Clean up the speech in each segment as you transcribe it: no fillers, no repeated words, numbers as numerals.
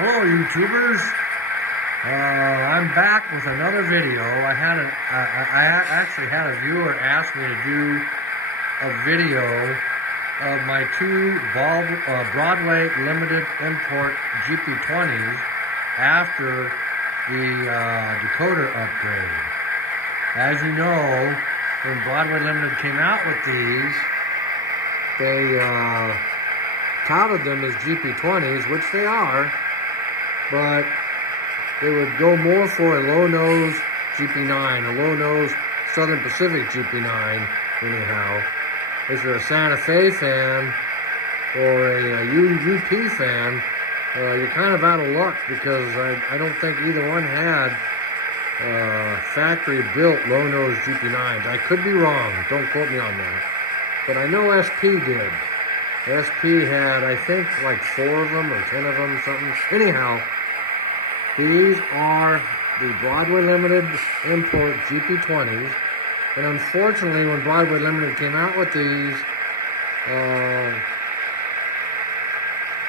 Hello YouTubers, I'm back with another video. I actually had a viewer ask me to do a video of my two Broadway limited import GP20's after the decoder upgrade. As you know, when Broadway Limited came out with these, they touted them as GP20's, which they are, but they would go more for a low-nose GP9, a low-nose Southern Pacific GP9, anyhow. If you're a Santa Fe fan or a UP fan, you're kind of out of luck because I don't think either one had factory-built low-nose GP9s. I could be wrong, don't quote me on that. But I know SP did. SP had, I think, like 4 of them or 10 of them, something. Anyhow, these are the Broadway Limited import GP20's. And unfortunately, when Broadway Limited came out with these,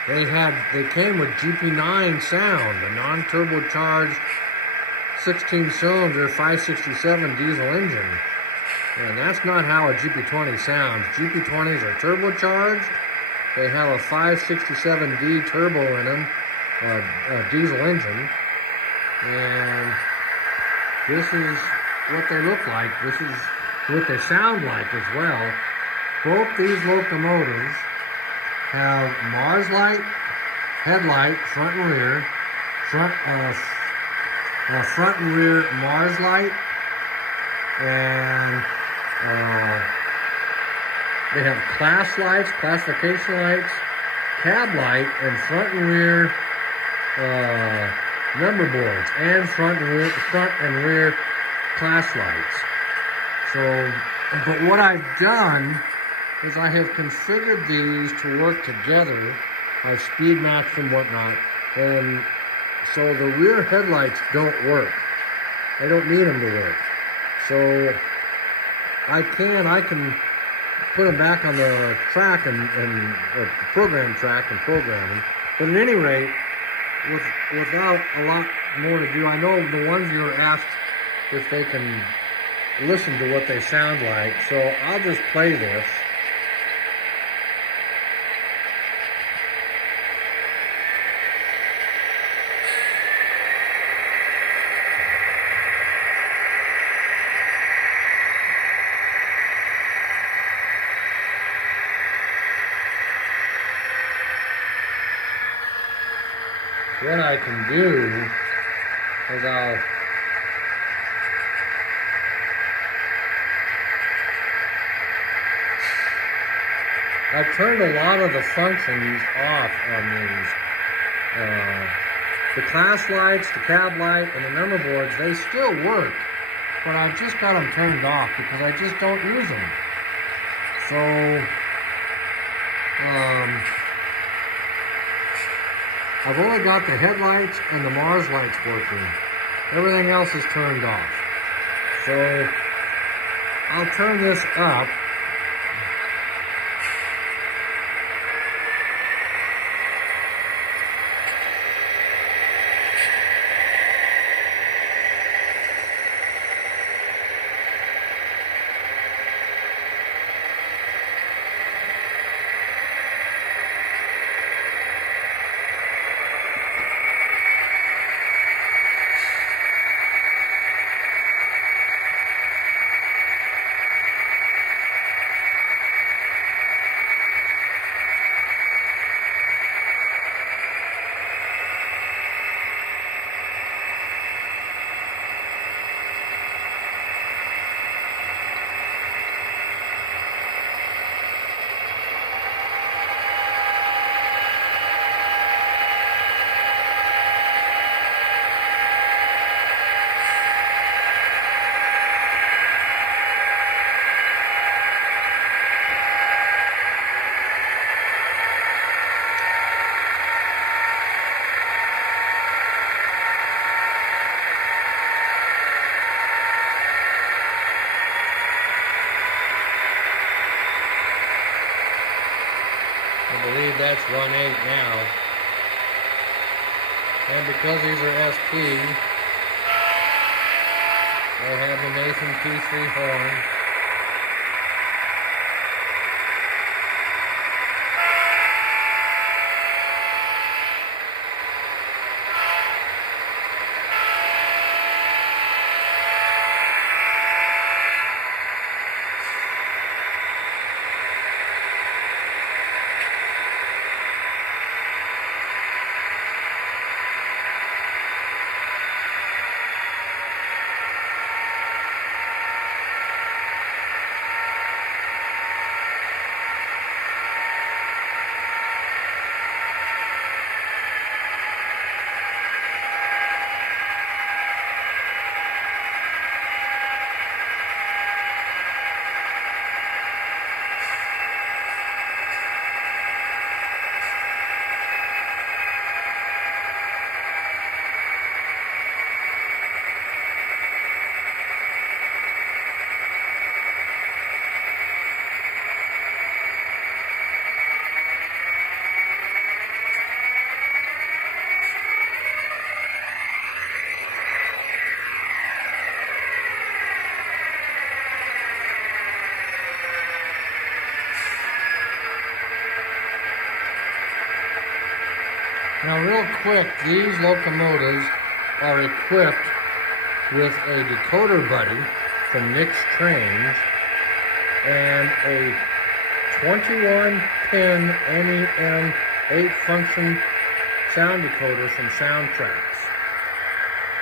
they came with GP9 sound, a non-turbocharged 16-cylinder 567 diesel engine. And that's not how a GP20 sounds. GP20's are turbocharged. They have a 567D turbo in them, a diesel engine. And this is what they look like. This is what they sound like as well. Both these locomotives have Mars light, headlight, front and rear, front and rear Mars light, and they have class lights, classification lights, cab light, and front and rear number boards, and front and rear class lights. So, but what I've done is I have configured these to work together. I've speed matched and whatnot, and so the rear headlights don't work. I don't need them to work. So I can put them back on the track and the program track and programming. But at any rate, without a lot more to do, I know the ones you were asked if they can listen to what they sound like. So I'll just play this. What I can do is I've turned a lot of the functions off on these. The class lights, the cab light, and the number boards, they still work, but I've just got them turned off because I just don't use them. So, I've only got the headlights and the Mars lights working. Everything else is turned off. So I'll turn this up. I believe that's run 8 now. And because these are SP, I have the Nathan P3 horn. Now real quick, these locomotives are equipped with a decoder buddy from Nick's Trains and a 21-pin NEM8 function sound decoder from SoundTraxx.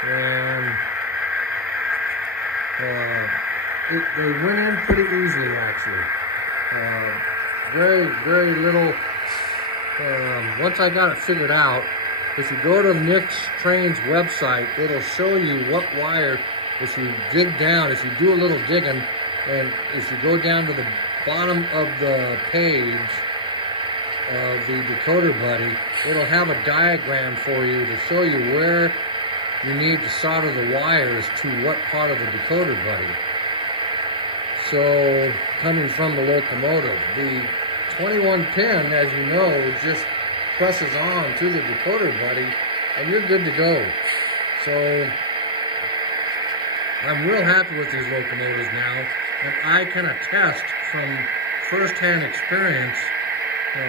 And they went in pretty easily actually. Very little. Once I got it figured out, if you go to Nick's Trains website, it'll show you what wire, if you dig down, if you do a little digging, and if you go down to the bottom of the page of the decoder buddy, it'll have a diagram for you to show you where you need to solder the wires to what part of the decoder buddy. So, coming from the locomotive, the 21 pin, as you know, just presses on to the decoder buddy and you're good to go. So I'm real happy with these locomotives now, and I can attest from first-hand experience,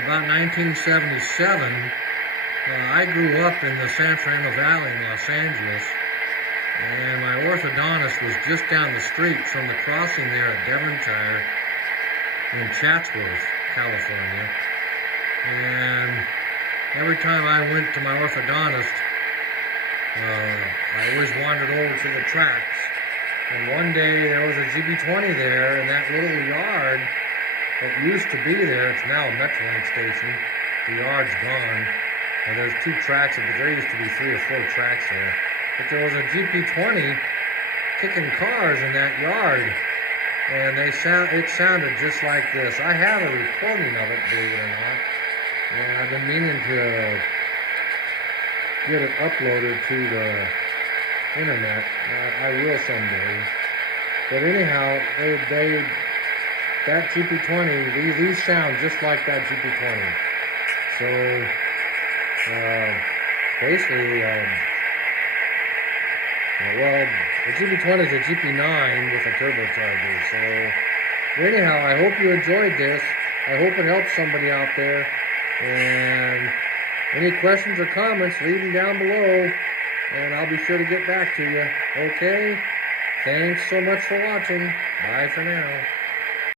about 1977, I grew up in the San Fernando Valley in Los Angeles, and my orthodontist was just down the street from the crossing there at Devonshire in Chatsworth, California. And every time I went to my orthodontist, I always wandered over to the tracks. And one day there was a GP20 there in that little yard that used to be there. It's now a Metrolink station. The yard's gone. And there's 2 tracks, but there used to be 3 or 4 tracks there. But there was a GP20 kicking cars in that yard. And it sounded just like this. I have a recording of it, believe it or not. And I've been meaning to get it uploaded to the internet. I will someday. But anyhow, that GP20, these sound just like that GP20. So, basically, well, the GP20 is a GP9 with a turbocharger. So, anyhow, I hope you enjoyed this. I hope it helps somebody out there. And any questions or comments, leave them down below, and I'll be sure to get back to you. Okay? Thanks so much for watching. Bye for now.